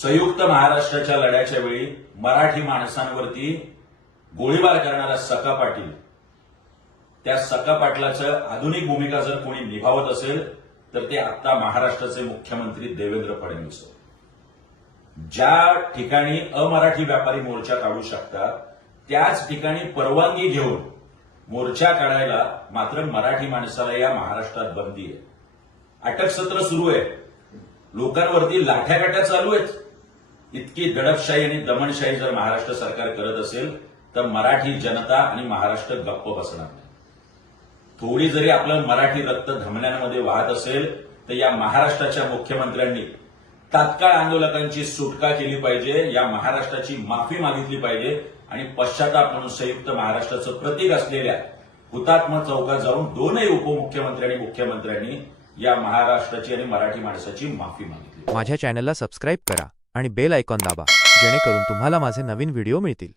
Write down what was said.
संयुक्त महाराष्ट्राच्या लढ्याच्या वेळी मराठी माणसांवरती गोळीबार करणारा सका पाटील त्या सका पाटलाचं आधुनिक भूमिका जर कोणी निभावत असेल तर ते आता महाराष्ट्राचे मुख्यमंत्री देवेंद्र फडणवीस ज्या ठिकाणी अमराठी व्यापारी मोर्चा काढू शकतात त्याच ठिकाणी परवानगी घेऊन मोर्चा काढायला मात्र मराठी माणसाला या महाराष्ट्रात बंदी आहे अटक सत्र सुरू आहे लोकांवरती लाठ्या चालू आहेत इतकी दडपशाही आणि दमनशाही जर महाराष्ट्र सरकार करत असेल तर मराठी जनता आणि महाराष्ट्र गप्प बसणार नाही थोडी जरी आपलं मराठी रक्त धमन्यांमध्ये वाहत असेल तर या महाराष्ट्राच्या मुख्यमंत्र्यांनी तात्काळ आंदोलकांची सुटका केली पाहिजे या महाराष्ट्राची माफी मागितली पाहिजे आणि पश्चाताप म्हणून संयुक्त महाराष्ट्राचं प्रतीक असलेल्या हुतात्मा चौकात जाऊन दोनही उपमुख्यमंत्री आणि मुख्यमंत्र्यांनी या महाराष्ट्राची आणि मराठी माणसाची माफी मागितली माझ्या चॅनलला सबस्क्राईब करा आणि बेल ऐकॉन दाबा जेणेकरून तुम्हाला माझे नवीन व्हिडिओ मिळतील